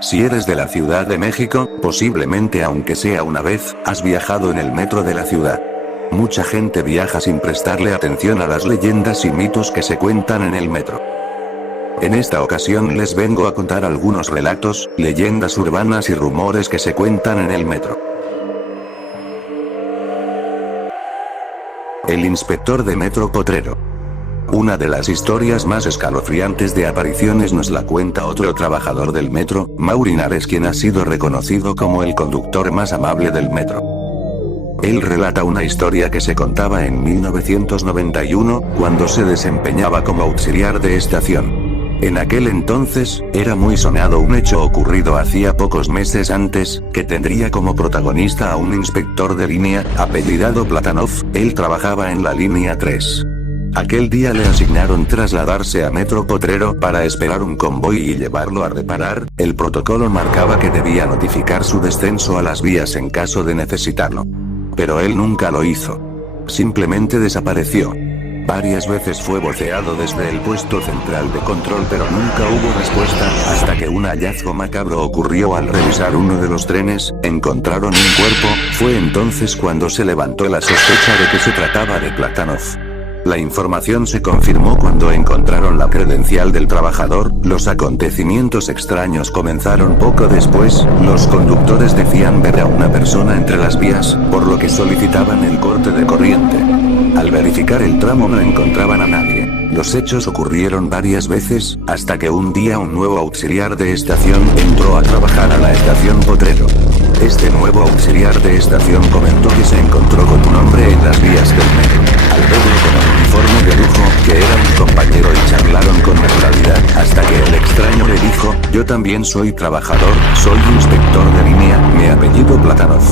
Si eres de la Ciudad de México, posiblemente aunque sea una vez, has viajado en el metro de la ciudad. Mucha gente viaja sin prestarle atención a las leyendas y mitos que se cuentan en el metro. En esta ocasión les vengo a contar algunos relatos, leyendas urbanas y rumores que se cuentan en el metro. El inspector de metro potrero. Una de las historias más escalofriantes de apariciones nos la cuenta otro trabajador del metro, Maurinares, quien ha sido reconocido como el conductor más amable del metro. Él relata una historia que se contaba en 1991, cuando se desempeñaba como auxiliar de estación. En aquel entonces, era muy sonado un hecho ocurrido hacía pocos meses antes, que tendría como protagonista a un inspector de línea, apellidado Platanov. Él trabajaba en la línea 3. Aquel día le asignaron trasladarse a Metro Potrero para esperar un convoy y llevarlo a reparar. El protocolo marcaba que debía notificar su descenso a las vías en caso de necesitarlo. Pero él nunca lo hizo. Simplemente desapareció. Varias veces fue voceado desde el puesto central de control, pero nunca hubo respuesta, hasta que un hallazgo macabro ocurrió al revisar uno de los trenes. Encontraron un cuerpo. Fue entonces cuando se levantó la sospecha de que se trataba de Platanov. La información se confirmó cuando encontraron la credencial del trabajador. Los acontecimientos extraños comenzaron poco después. Los conductores decían ver a una persona entre las vías, por lo que solicitaban el corte de corriente. Al verificar el tramo no encontraban a nadie. Los hechos ocurrieron varias veces, hasta que un día un nuevo auxiliar de estación entró a trabajar a la estación Potrero. Este nuevo auxiliar de estación comentó que se encontró con un hombre en las vías del metro. Al verlo con un uniforme de lujo, que era un compañero, y charlaron con naturalidad, hasta que el extraño le dijo: yo también soy trabajador, soy inspector de línea, me apellido Platanov.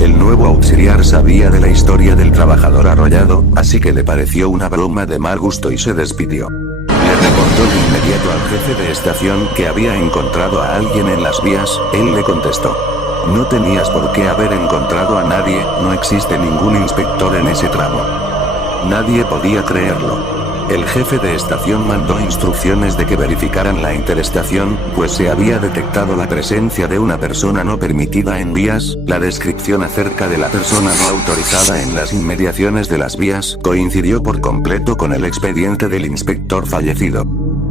El nuevo auxiliar sabía de la historia del trabajador arrollado, así que le pareció una broma de mal gusto y se despidió. Le reportó de inmediato al jefe de estación que había encontrado a alguien en las vías. Él le contestó: no tenías por qué haber encontrado a nadie, no existe ningún inspector en ese tramo. Nadie podía creerlo. El jefe de estación mandó instrucciones de que verificaran la interestación, pues se había detectado la presencia de una persona no permitida en vías. La descripción acerca de la persona no autorizada en las inmediaciones de las vías coincidió por completo con el expediente del inspector fallecido.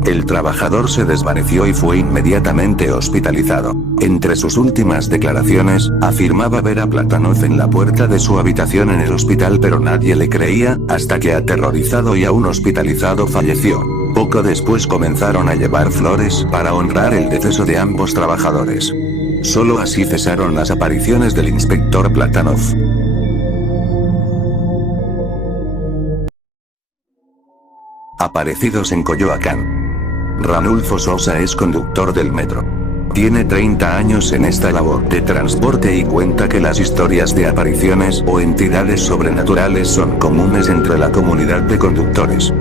El trabajador se desvaneció y fue inmediatamente hospitalizado. Entre sus últimas declaraciones, afirmaba ver a Platanov en la puerta de su habitación en el hospital, pero nadie le creía, hasta que aterrorizado y aún hospitalizado falleció. Poco después comenzaron a llevar flores para honrar el deceso de ambos trabajadores. Solo así cesaron las apariciones del inspector Platanov. Aparecidos en Coyoacán. Ranulfo Sosa es conductor del metro. Tiene 30 años en esta labor de transporte y cuenta que las historias de apariciones o entidades sobrenaturales son comunes entre la comunidad de conductores.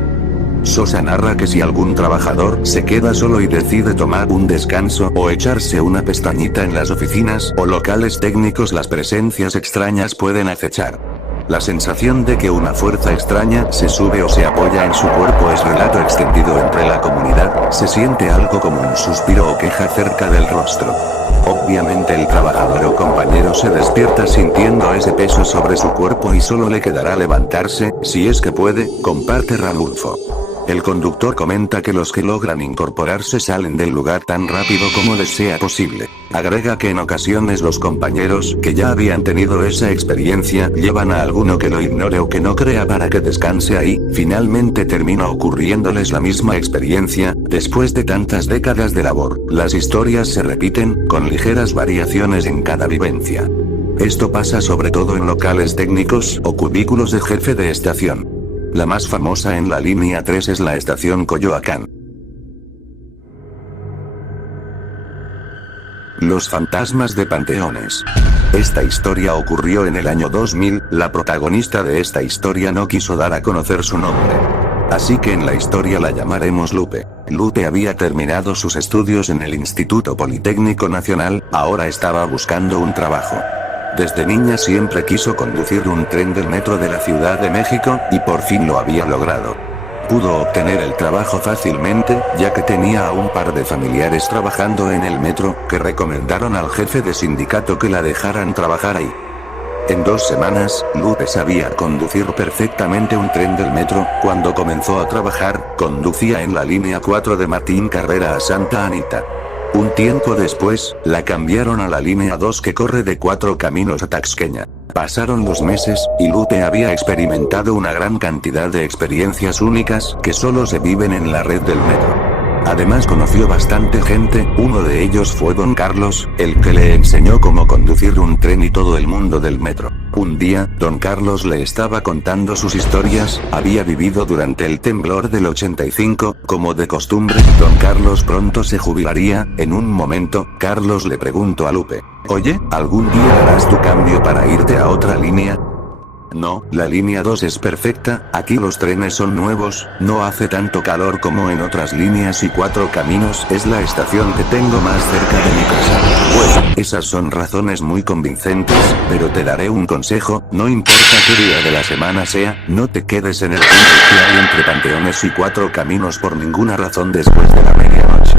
Sosa narra que si algún trabajador se queda solo y decide tomar un descanso o echarse una pestañita en las oficinas o locales técnicos, las presencias extrañas pueden acechar. La sensación de que una fuerza extraña se sube o se apoya en su cuerpo es relato extendido entre la comunidad. Se siente algo como un suspiro o queja cerca del rostro. Obviamente el trabajador o compañero se despierta sintiendo ese peso sobre su cuerpo y solo le quedará levantarse, si es que puede, comparte Ranulfo. El conductor comenta que los que logran incorporarse salen del lugar tan rápido como les sea posible. Agrega que en ocasiones los compañeros, que ya habían tenido esa experiencia, llevan a alguno que lo ignore o que no crea para que descanse ahí. Finalmente termina ocurriéndoles la misma experiencia. Después de tantas décadas de labor, las historias se repiten, con ligeras variaciones en cada vivencia. Esto pasa sobre todo en locales técnicos o cubículos de jefe de estación. La más famosa en la línea 3 es la estación Coyoacán. Los fantasmas de panteones. Esta historia ocurrió en el año 2000, la protagonista de esta historia no quiso dar a conocer su nombre. Así que en la historia la llamaremos Lupe. Lupe había terminado sus estudios en el Instituto Politécnico Nacional, ahora estaba buscando un trabajo. Desde niña siempre quiso conducir un tren del metro de la Ciudad de México, y por fin lo había logrado. Pudo obtener el trabajo fácilmente, ya que tenía a un par de familiares trabajando en el metro, que recomendaron al jefe de sindicato que la dejaran trabajar ahí. En 2 semanas, Lupe sabía conducir perfectamente un tren del metro. Cuando comenzó a trabajar, conducía en la línea 4 de Martín Carrera a Santa Anita. Un tiempo después, la cambiaron a la línea 2 que corre de 4 Caminos a Taxqueña. Pasaron los meses, y Lupe había experimentado una gran cantidad de experiencias únicas que solo se viven en la red del metro. Además conoció bastante gente, uno de ellos fue Don Carlos, el que le enseñó cómo conducir un tren y todo el mundo del metro. Un día, Don Carlos le estaba contando sus historias. Había vivido durante el temblor del 85, como de costumbre. Don Carlos pronto se jubilaría. En un momento, Carlos le preguntó a Lupe: «Oye, ¿algún día harás tu cambio para irte a otra línea?» «No, la línea 2 es perfecta, aquí los trenes son nuevos, no hace tanto calor como en otras líneas y 4 Caminos es la estación que tengo más cerca de mi casa». «Bueno, esas son razones muy convincentes, pero te daré un consejo, no importa qué día de la semana sea, no te quedes en el túnel que hay entre Panteones y 4 Caminos por ninguna razón después de la medianoche.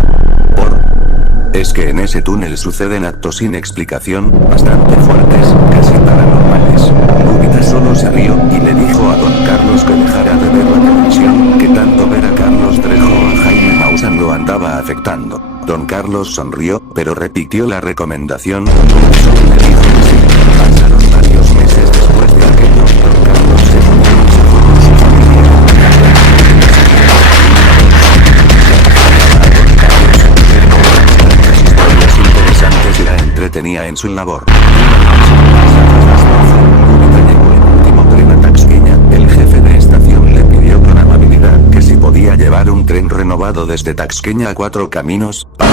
Es que en ese túnel suceden actos sin explicación, bastante fuertes, casi paranormales». Lupita solo se rió, y le dijo a Don Carlos que dejara de ver la televisión, que tanto ver a Carlos Trejo o a Jaime Maussan lo andaba afectando. Don Carlos sonrió, pero repitió la recomendación. Solo le dijo que sí. Pasaron varios meses después de aquello. Don Carlos se mudó y se fue con su familia. Interesantes y la entretenía en su labor. Lupita llegó en último tren a Taxqueña. El jefe de estación le pidió con amabilidad que si podía llevar un tren renovado desde Taxqueña a 4 Caminos, para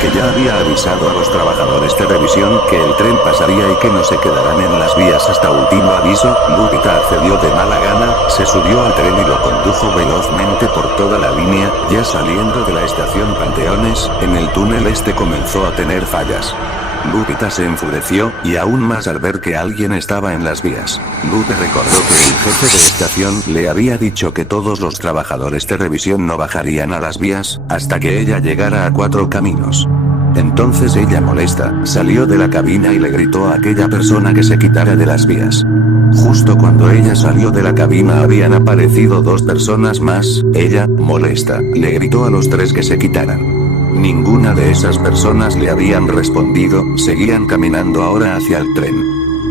que ya había avisado a los trabajadores de revisión que el tren pasaría y que no se quedarán en las vías hasta último aviso. Lupita accedió de mala gana, se subió al tren y lo condujo velozmente por toda la línea. Ya saliendo de la estación Panteones, en el túnel este comenzó a tener fallas. Lupita se enfureció, y aún más al ver que alguien estaba en las vías. Lupe recordó que el jefe de estación le había dicho que todos los trabajadores de revisión no bajarían a las vías, hasta que ella llegara a 4 Caminos. Entonces ella, molesta, salió de la cabina y le gritó a aquella persona que se quitara de las vías. Justo cuando ella salió de la cabina habían aparecido 2 personas más. Ella, molesta, le gritó a los 3 que se quitaran. Ninguna de esas personas le habían respondido, seguían caminando ahora hacia el tren.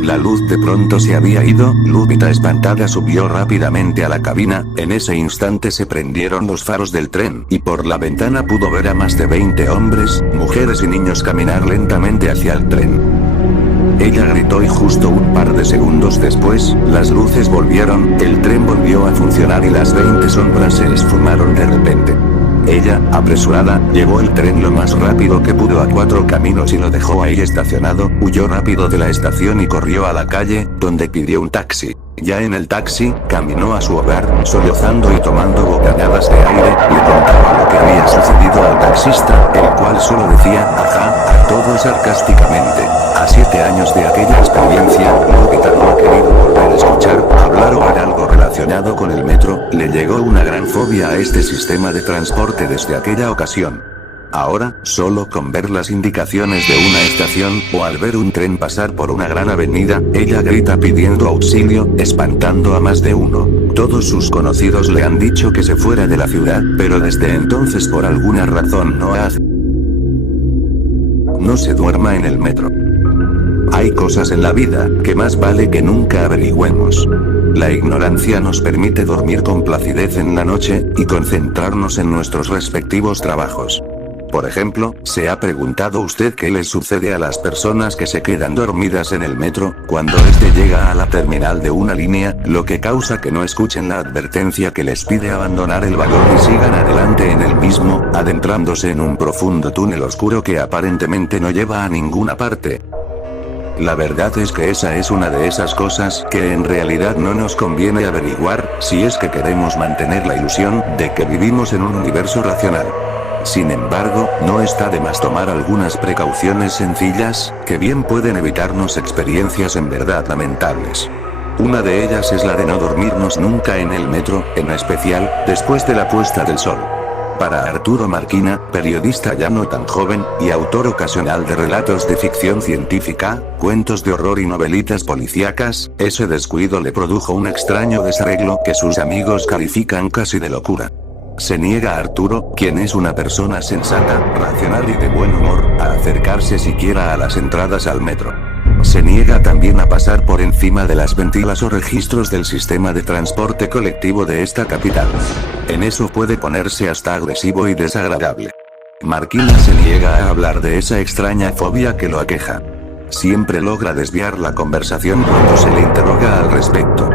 La luz de pronto se había ido. Lupita espantada subió rápidamente a la cabina. En ese instante se prendieron los faros del tren, y por la ventana pudo ver a más de 20 hombres, mujeres y niños caminar lentamente hacia el tren. Ella gritó y justo un par de segundos después, las luces volvieron, el tren volvió a funcionar y las 20 sombras se esfumaron de repente. Ella, apresurada, llevó el tren lo más rápido que pudo a 4 Caminos y lo dejó ahí estacionado. Huyó rápido de la estación y corrió a la calle, donde pidió un taxi. Ya en el taxi, caminó a su hogar, sollozando y tomando bocanadas de aire. Le contaba lo que había sucedido al taxista, el cual solo decía «ajá» a todo sarcásticamente. A 7 años de aquella experiencia, Lupita no ha querido volver a escuchar, hablar o ver algo relacionado con el metro. Le llegó una gran fobia a este sistema de transporte desde aquella ocasión. Ahora, solo con ver las indicaciones de una estación, o al ver un tren pasar por una gran avenida, ella grita pidiendo auxilio, espantando a más de uno. Todos sus conocidos le han dicho que se fuera de la ciudad, pero desde entonces por alguna razón no se duerma en el metro. Hay cosas en la vida que más vale que nunca averigüemos. La ignorancia nos permite dormir con placidez en la noche, y concentrarnos en nuestros respectivos trabajos. Por ejemplo, ¿se ha preguntado usted qué les sucede a las personas que se quedan dormidas en el metro, cuando este llega a la terminal de una línea, lo que causa que no escuchen la advertencia que les pide abandonar el vagón y sigan adelante en el mismo, adentrándose en un profundo túnel oscuro que aparentemente no lleva a ninguna parte? La verdad es que esa es una de esas cosas que en realidad no nos conviene averiguar, si es que queremos mantener la ilusión de que vivimos en un universo racional. Sin embargo, no está de más tomar algunas precauciones sencillas, que bien pueden evitarnos experiencias en verdad lamentables. Una de ellas es la de no dormirnos nunca en el metro, en especial, después de la puesta del sol. Para Arturo Marquina, periodista ya no tan joven, y autor ocasional de relatos de ficción científica, cuentos de horror y novelitas policíacas, ese descuido le produjo un extraño desarreglo que sus amigos califican casi de locura. Se niega Arturo, quien es una persona sensata, racional y de buen humor, a acercarse siquiera a las entradas al metro. Se niega también a pasar por encima de las ventilas o registros del sistema de transporte colectivo de esta capital. En eso puede ponerse hasta agresivo y desagradable. Marquina se niega a hablar de esa extraña fobia que lo aqueja. Siempre logra desviar la conversación cuando se le interroga al respecto.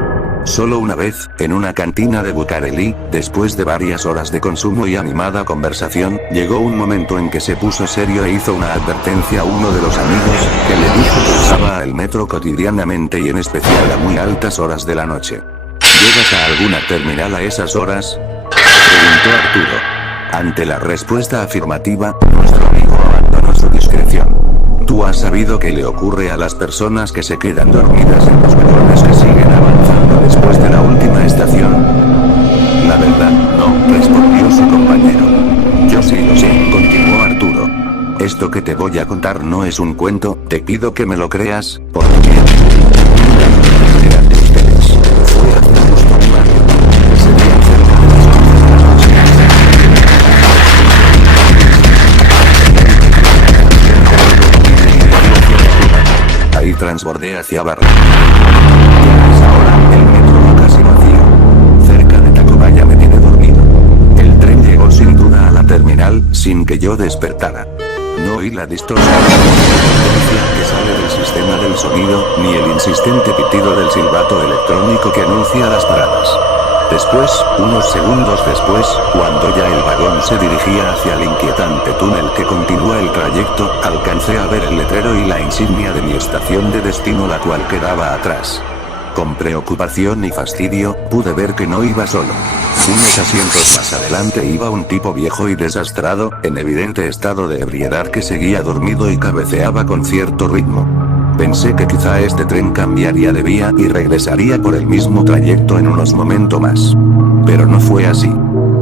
Solo una vez, en una cantina de Bucareli, después de varias horas de consumo y animada conversación, llegó un momento en que se puso serio e hizo una advertencia a uno de los amigos, que le dijo que usaba el metro cotidianamente y en especial a muy altas horas de la noche. ¿Llegas a alguna terminal a esas horas?, preguntó Arturo. Ante la respuesta afirmativa, nuestro amigo abandonó su discreción. ¿Tú has sabido qué le ocurre a las personas que se quedan dormidas en los vagones que siguen avanzando después de la última estación? La verdad, no, respondió su compañero. Yo sí lo sé, continuó Arturo. Esto que te voy a contar no es un cuento, te pido que me lo creas, porque eran de ustedes. Fue hace justo un año. Serían cerca de las 11 de la noche. Ahí transbordé hacia Barra. Ya es ahora, el metro va casi vacío. Cerca de Tacubaya me quedé dormido. El tren llegó sin duda a la terminal, sin que yo despertara. No oí la distorsión que sale del sistema del sonido, ni el insistente pitido del silbato electrónico que anuncia las paradas. Después, unos segundos después, cuando ya el vagón se dirigía hacia el inquietante túnel que continúa el trayecto, alcancé a ver el letrero y la insignia de mi estación de destino, la cual quedaba atrás. Con preocupación y fastidio, pude ver que no iba solo. Unos asientos más adelante iba un tipo viejo y desastrado, en evidente estado de ebriedad, que seguía dormido y cabeceaba con cierto ritmo. Pensé que quizá este tren cambiaría de vía y regresaría por el mismo trayecto en unos momentos más. Pero no fue así.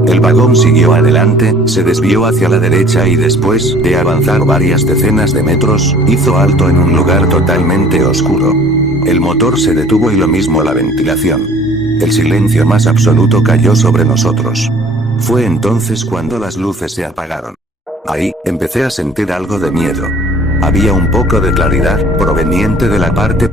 El vagón siguió adelante, se desvió hacia la derecha y después de avanzar varias decenas de metros, hizo alto en un lugar totalmente oscuro. El motor se detuvo y lo mismo la ventilación. El silencio más absoluto cayó sobre nosotros. Fue entonces cuando las luces se apagaron. Ahí, empecé a sentir algo de miedo. Había un poco de claridad, proveniente de la parte